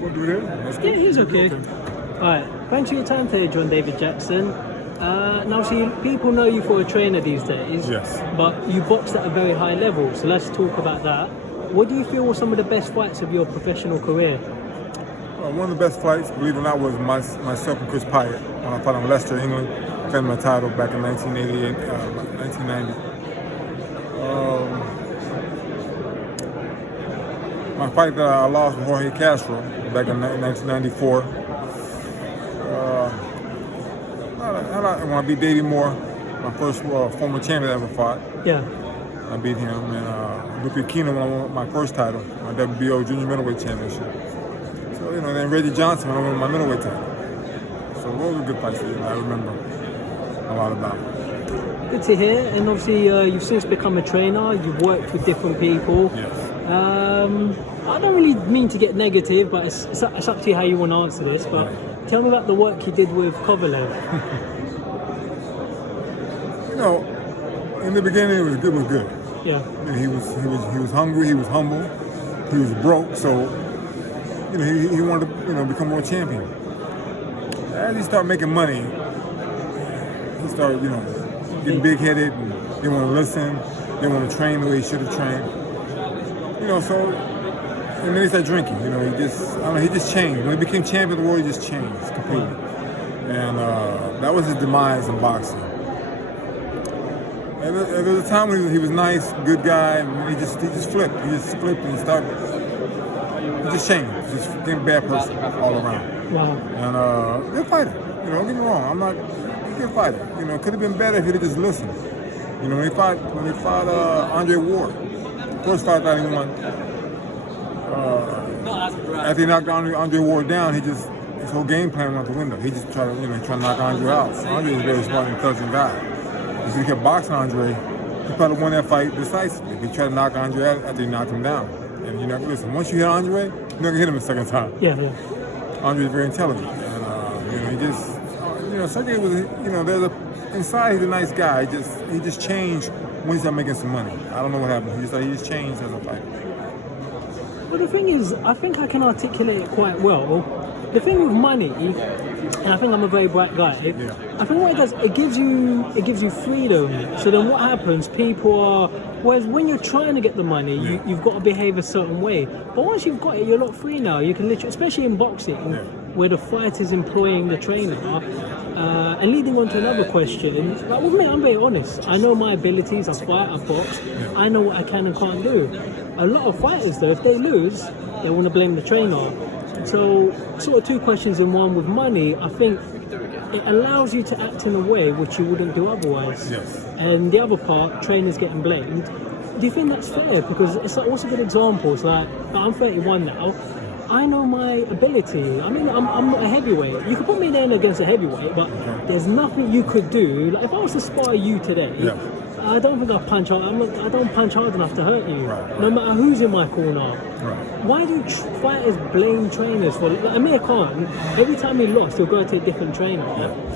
We'll do that. That's Yeah, he's okay. Okay. Alright, thanks for your time today, John David Jackson. Now, see, people know you for a trainer these days. Yes. But you boxed at a very high level, so let's talk about that. What do you feel were some of the best fights of your professional career? One of the best fights, believe it or not, was myself and Chris Pyatt when I fought in Leicester, England. Defended my title back in 1988, 1990. My fight that I lost with Jorge Castro back in 1994. When I beat Davey Moore, my first former champion I ever fought. Yeah. I beat him, and Lupe Aquino when I won my first title, my WBO junior middleweight championship. So, then Reggie Johnson when I won my middleweight title. So those were good fights that I remember a lot about. Good to hear. And obviously, you've since become a trainer. You've worked with different people. Yes. I don't really mean to get negative, but it's up to you how you want to answer this. But tell me about the work you did with Kovalev. In the beginning, it was good. Yeah. He was hungry. He was humble. He was broke. So, he wanted to become world champion. As he started making money, he started getting big-headed and didn't want to listen. Didn't want to train the way he should have trained. And then he started drinking. He just changed. When he became champion of the world, he just changed completely. And that was his demise in boxing. And there was a time when he was nice, good guy, and he just flipped. He just flipped and he just changed. He just became a bad person all around. Wow. And good fighter. Don't get me wrong. He's a good fighter. Could have been better if he'd have just listened. When he fought Andre Ward, first fight that he won. After he knocked Andre Ward down, his whole game plan went out the window. He just tried to knock Andre out. Andre was a very smart and intelligent guy. If he kept boxing Andre, he probably won that fight decisively. If he tried to knock Andre out after he knocked him down. And listen, once you hit Andre, you're not gonna hit him a second time. Yeah. Andre's very intelligent, and he just, Sergey was, inside he's a nice guy. He just changed when he started making some money. I don't know what happened. He just changed as a fighter. Well, the thing is, I think I can articulate it quite well. The thing with money, and I think I'm a very bright guy. I think what it does, it gives you freedom. So then what happens? People are. Whereas when you're trying to get the money, you've got to behave a certain way. But once you've got it, you're a lot free now. You can literally, especially in boxing, where the fight is employing the trainer. And leading on to another question, like with me, I'm very honest. I know my abilities. I fight, I box. I know what I can and can't do. A lot of fighters, though, if they lose, they want to blame the trainer. So, sort of two questions in one with money. I think it allows you to act in a way which you wouldn't do otherwise. Yes. And the other part, trainers getting blamed. Do you think that's fair? Because it's like also good examples. Like I'm 31 now. I know my ability. I mean, I'm not a heavyweight. You could put me there against a heavyweight, but there's nothing you could do. Like if I was to spar you today, I don't think I punch hard. I don't punch hard enough to hurt you, no matter who's in my corner. Why do fighters blame trainers for? Like Amir Khan, every time he lost, he'll go and take a different trainer.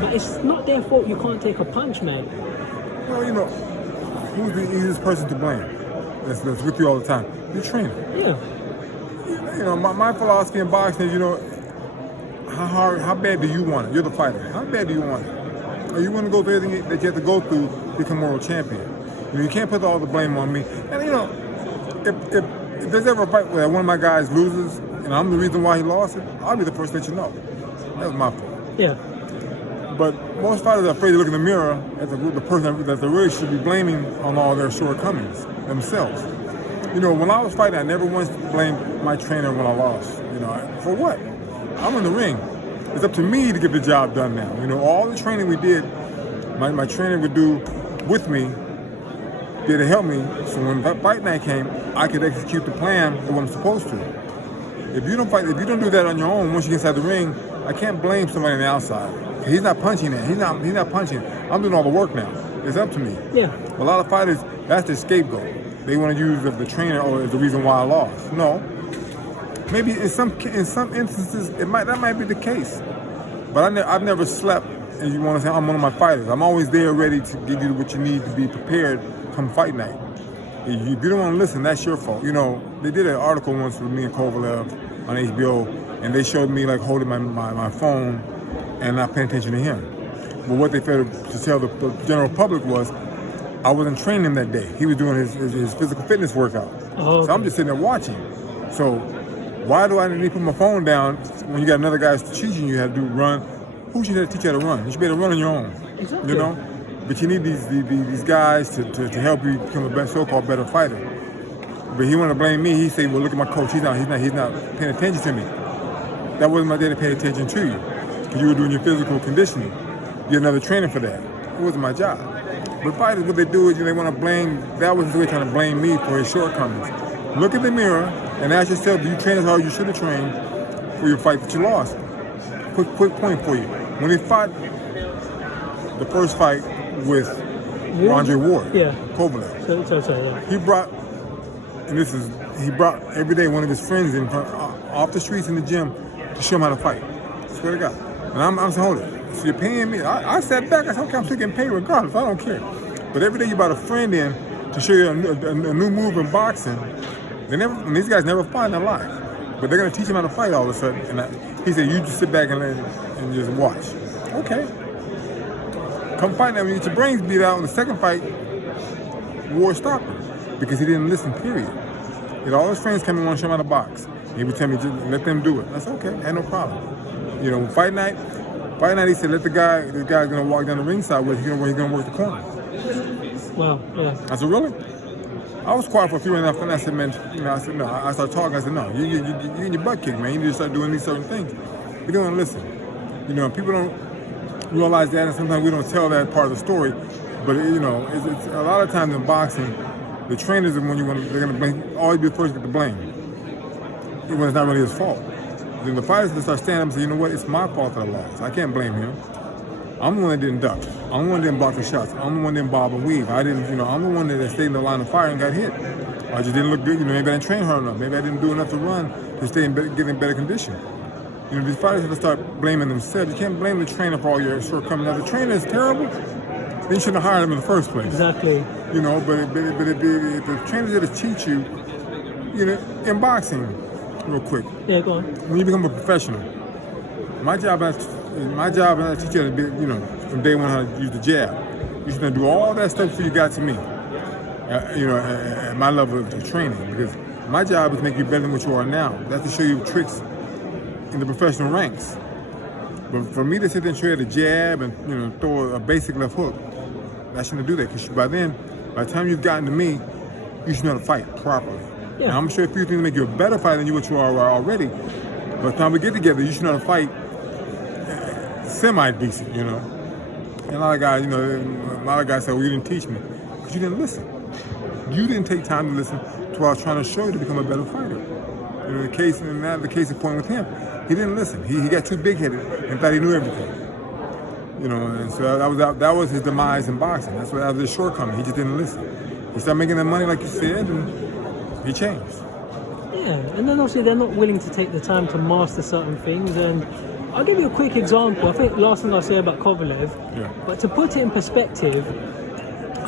But it's not their fault. You can't take a punch, man. Well, who's the easiest person to blame? That's with you all the time. The trainer. Yeah. My philosophy in boxing is, how bad do you want it? You're the fighter. How bad do you want it? Are you going to go through everything that you have to go through to become world champion? You can't put all the blame on me. And if there's ever a fight where one of my guys loses and I'm the reason why he lost it, I'll be the first to let you know. That was my fault. Yeah. But most fighters are afraid to look in the mirror at the person that they really should be blaming on all their shortcomings themselves. When I was fighting, I never once blamed my trainer when I lost. For what? I'm in the ring. It's up to me to get the job done now. All the training we did, my trainer would do with me, did to help me. So when fight night came, I could execute the plan of what I'm supposed to. If you don't do that on your own, once you get inside the ring, I can't blame somebody on the outside. He's not punching it. He's not punching. I'm doing all the work now. It's up to me. Yeah. A lot of fighters, that's their scapegoat. They want to use the trainer as the reason why I lost. No. Maybe in some instances that might be the case. But I've never slept, and you want to say I'm one of my fighters. I'm always there ready to give you what you need to be prepared come fight night. If you don't want to listen, that's your fault. They did an article once with me and Kovalev on HBO and they showed me like holding my phone and not paying attention to him. But what they failed to tell the general public was I wasn't training him that day. He was doing his physical fitness workout. Oh, okay. So I'm just sitting there watching. So why do I need to put my phone down when you got another guy teaching you how to run? Who should teach you how to run? You should be able to run on your own. Exactly. You know? But you need these guys to help you become a so-called better fighter. But he wanted to blame me. He said, well, look at my coach. He's not paying attention to me. That wasn't my day to pay attention to you. Because you were doing your physical conditioning. You're another trainer for that. It wasn't my job. But fighters, what they do is they want to blame, that was the way trying to blame me for his shortcomings. Look in the mirror and ask yourself, do you train as hard as you should have trained for your fight that you lost? Quick point for you. When he fought the first fight with Andre Ward, Kovalev, So, he brought every day one of his friends in off the streets in the gym to show him how to fight. Swear to God. And I'm saying, hold it. So you're paying me? I sat back. I said, okay, I'm still getting paid regardless. I don't care. But every day you brought a friend in to show you a new move in boxing. And these guys never fight in their life. But they're going to teach him how to fight all of a sudden. And he said, you just sit back and just watch. Okay. Come fight now. When you get your brains beat out in the second fight, Ward stopped him because he didn't listen, period. He had all his friends come and want to show him how to box. He would tell me, just let them do it. I said, okay, had no problem. You know, fight night, he said, let the guy's going to walk down the ringside with you, where he's going to work the corner. Wow, yeah. I said, really? I was quiet for a few minutes, and I said, man, I started talking. I said, no, you in your butt kicked, man. You need to start doing these certain things. You don't listen. You know, people don't realize that, and sometimes we don't tell that part of the story. But, you know, it's a lot of times in boxing, the trainers are when they're going to blame, always be the first to get the blame, even when it's not really his fault. Then the fighters can start standing up and say, you know what, it's my fault that I lost. I can't blame him. I'm the one that didn't duck. I'm the one that didn't block the shots. I'm the one that didn't bob and weave. I'm the one that stayed in the line of fire and got hit. I just didn't look good. You know, maybe I didn't train hard enough. Maybe I didn't do enough to run to stay get in better condition. You know, these fighters have to start blaming themselves. You can't blame the trainer for all your shortcomings. Now, the trainer is terrible, then you shouldn't have hired him in the first place. Exactly. You know, but if the trainer's there to teach you, you know, in boxing, real quick. Yeah, go on. When you become a professional, my job is to teach you how to be, you know, from day one how to use the jab. You should do all that stuff before you got to me. You know, at my level of training, because my job is to make you better than what you are now. That's to show you tricks in the professional ranks. But for me to sit there and show you the jab and, you know, throw a basic left hook, I shouldn't do that, because by the time you've gotten to me, you should know how to fight properly. Yeah. Now, I'm sure a few things make you a better fighter than what you are already. By the time we get together, you should know how to fight semi-decent, you know. And a lot of guys say, well, you didn't teach me. Because you didn't listen. You didn't take time to listen to what I was trying to show you to become a better fighter. You know, the case in point with him, he didn't listen. He got too big-headed and thought he knew everything. You know, and so that was his demise in boxing. That was his shortcoming. He just didn't listen. He started making that money, like you said, and he changed. Yeah, and then obviously they're not willing to take the time to master certain things. And I'll give you a quick example. I think last thing I'll say about Kovalev, but to put it in perspective,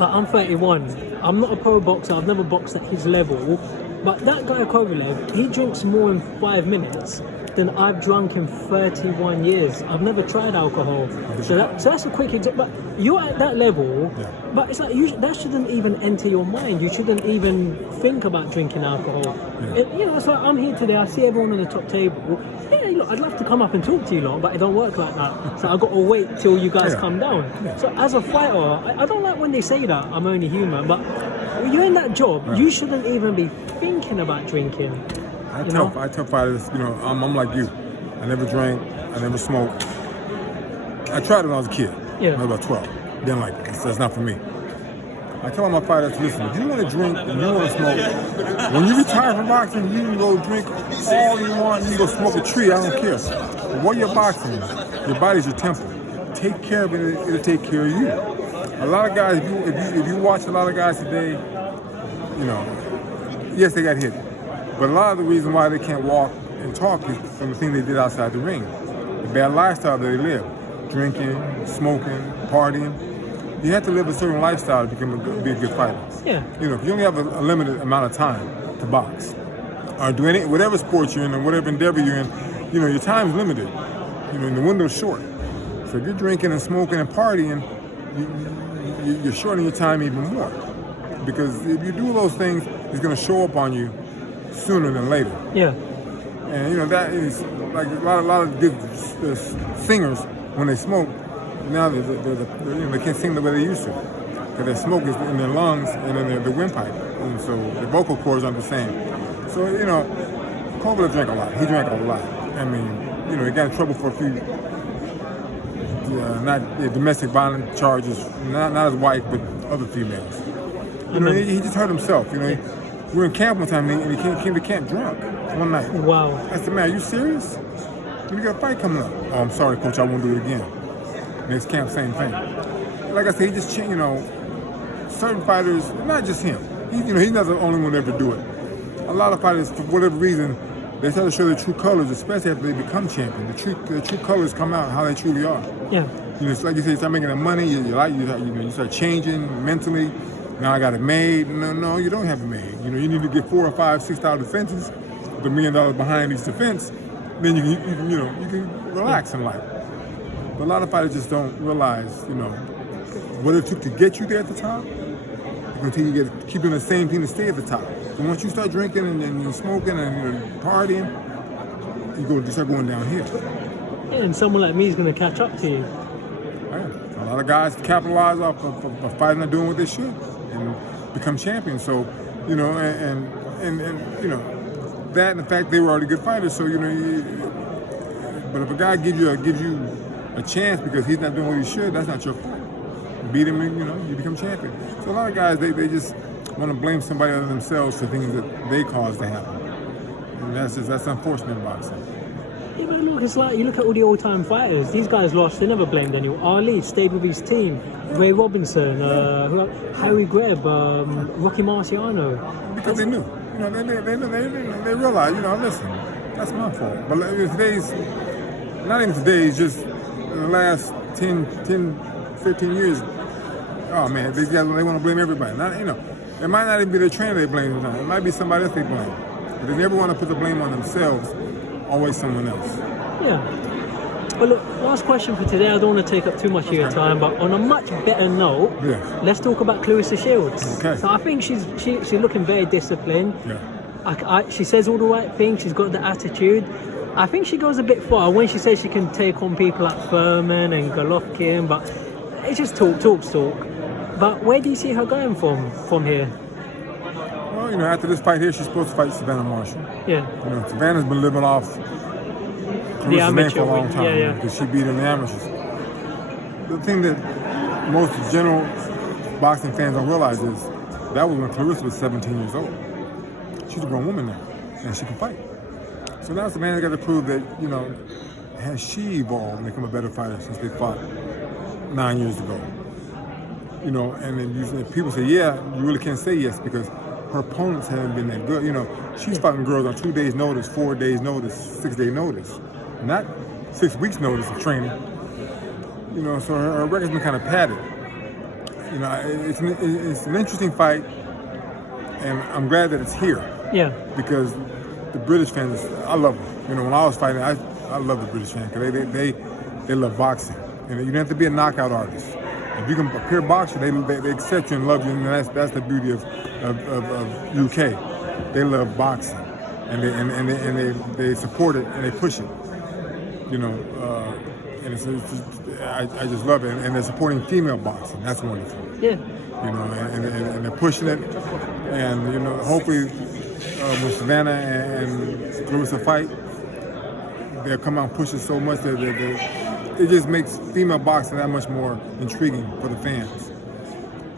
I'm 31. I'm not a pro boxer. I've never boxed at his level. But that guy Kovalev, he drinks more in 5 minutes than I've drunk in 31 years. I've never tried alcohol. So that's a quick example. But you're at that level, but it's like that shouldn't even enter your mind. You shouldn't even think about drinking alcohol. You know, it's like I'm here today, I see everyone on the top table. Hey, look, I'd love to come up and talk to you lot, but it don't work like that. So I've got to wait till you guys come down. So as a fighter, I don't like when they say that, I'm only human, but when you're in that job, you shouldn't even be thinking about drinking. I tell fighters, you know, I'm like you. I never drank, I never smoked. I tried it when I was a kid. Yeah. I was about 12. Didn't like it. That's not for me. I tell all my fighters, listen, if you want to drink and you want to smoke, when you retire from boxing, you can go drink all you want, you can go smoke a tree, I don't care. But while you're boxing, your body's your temple. Take care of it, it'll take care of you. A lot of guys, if you watch a lot of guys today, you know, yes, they got hit. But a lot of the reason why they can't walk and talk is from the things they did outside the ring. The bad lifestyle that they live. Drinking, smoking, partying. You have to live a certain lifestyle to be a good fighter. Yeah. You know, if you only have a limited amount of time to box, or do whatever sport you're in or whatever endeavor you're in, you know, your time's limited. You know, and the window's short. So if you're drinking and smoking and partying, you're shortening your time even more. Because if you do those things, it's going to show up on you sooner than later. Yeah. And you know that is like a lot of good singers when they smoke. Now they can't sing the way they used to because their smoke is in their lungs and in the windpipe, and so the vocal cords aren't the same. So you know, Kovalev drank a lot. He drank a lot. I mean, you know, he got in trouble for a few domestic violence charges, not his wife, but other females. You know, he just hurt himself. You know, we were in camp one time and he came to camp drunk one night. Wow. I said, man, are you serious? You got a fight coming up. Oh, I'm sorry, coach, I won't do it again. Next camp, same thing. Like I said, he just, you know, certain fighters, not just him. He's not the only one to ever do it. A lot of fighters, for whatever reason, they try to show their true colors, especially after they become champion. The true colors come out how they truly are. Yeah. You know, it's like you say, you start making that money, you start changing mentally. Now I got it made. No, you don't have it made. You know, you need to get 4 or 5, $6 defenses, with $1 million behind each defense. Then you can relax in life. But a lot of fighters just don't realize, you know, what it took to get you there at the top until you keep doing the same thing to stay at the top. And once you start drinking and you're smoking and you're partying, you start going downhill. Yeah, and someone like me is going to catch up to you. Yeah. A lot of guys capitalize off of fighting and doing what they should and become champions. So, you know, and you know, that and the fact they were already good fighters. So, you know, but if a guy gives you a chance because he's not doing what he should, that's not your fault. Beat him, and, you know, you become champion. So a lot of guys, they just want to blame somebody other than themselves for things that they caused to happen. And that's unfortunate in boxing. Yeah, but look, it's like you look at all the old-time fighters. These guys lost; they never blamed anyone. Ali stayed with his team. Ray Robinson, Harry Greb, Rocky Marciano. Because they knew. You know, they realized. You know, listen, that's my fault. But today's, not even today, just in the last 10, 15 years. Oh man, these guys, they want to blame everybody. Not, you know, it might not even be their trainer they blame. It might be somebody else they blame. But they never want to put the blame on themselves. Always someone else. Yeah. Well, look, last question for today. I don't want to take up too much of your time, but on a much better note, let's talk about Claressa Shields. Okay. So I think she's looking very disciplined. Yeah. She says all the right things. She's got the attitude. I think she goes a bit far when she says she can take on people like Furman and Golovkin, but it's just talk. But where do you see her going from here? Well, you know, after this fight here, she's supposed to fight Savannah Marshall. Yeah. You know, Savannah's been living off Claressa's name for a long time. Yeah. Because she beat her in the amateurs. The thing that most general boxing fans don't realize is that was when Claressa was 17 years old. She's a grown woman now, and she can fight. So now Savannah's got to prove that, you know, has she evolved and become a better fighter since they fought 9 years ago? You know, and then people say, yeah, you really can't say yes because her opponents haven't been that good. You know, she's fighting girls on 2 days' notice, 4 days' notice, 6 day notice, not 6 weeks' notice of training. You know, so her record's been kind of padded. You know, it's an interesting fight, and I'm glad that it's here. Yeah. Because the British fans, I love them. You know, when I was fighting, I love the British fans because they love boxing. You know, you don't have to be a knockout artist. If you can appear boxer, they accept you and love you, and that's the beauty of UK. They love boxing, and they support it and they push it. You know, and I just love it, and they're supporting female boxing. That's wonderful. Yeah. You know, and they're pushing it, and you know, hopefully when Savannah and Claressa fight, they'll come out and push it so much that it just makes female boxing that much more intriguing for the fans.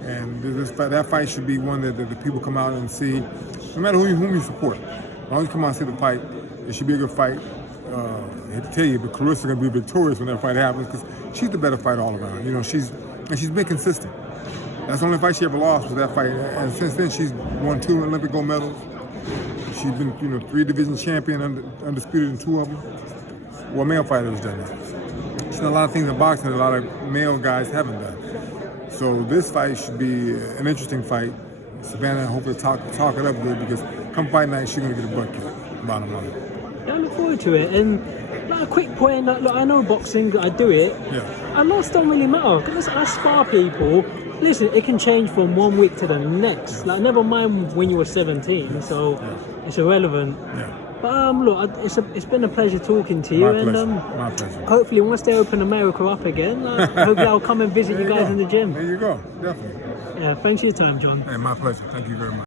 And that fight should be one that the people come out and see, no matter whom you support. As long as you come out and see the fight, it should be a good fight. I hate to tell you, but Claressa's gonna be victorious when that fight happens because she's the better fighter all around. You know, she's been consistent. That's the only fight she ever lost was that fight, and since then she's won 2 Olympic gold medals. She's been, you know, 3 division champion, undisputed in 2 of them. Well, male fighters done that. She's done a lot of things in boxing that a lot of male guys haven't done. So this fight should be an interesting fight. Savannah hopefully talk it up good because come fight night, she's gonna get a butt kick. Bottom line. Yeah, I look forward to it. And Like a quick point. Like, look, I know boxing. I do it. Yeah. And loss don't really matter because I spar people. Listen, it can change from one week to the next. Like, never mind when you were 17, so it's irrelevant. Yeah. But look, it's been a pleasure talking to you, My and pleasure. My pleasure. hopefully once they open America up again, hopefully I'll come and visit you guys in the gym. There you go. Definitely. Yeah, thanks for your time, John. Hey, my pleasure. Thank you very much.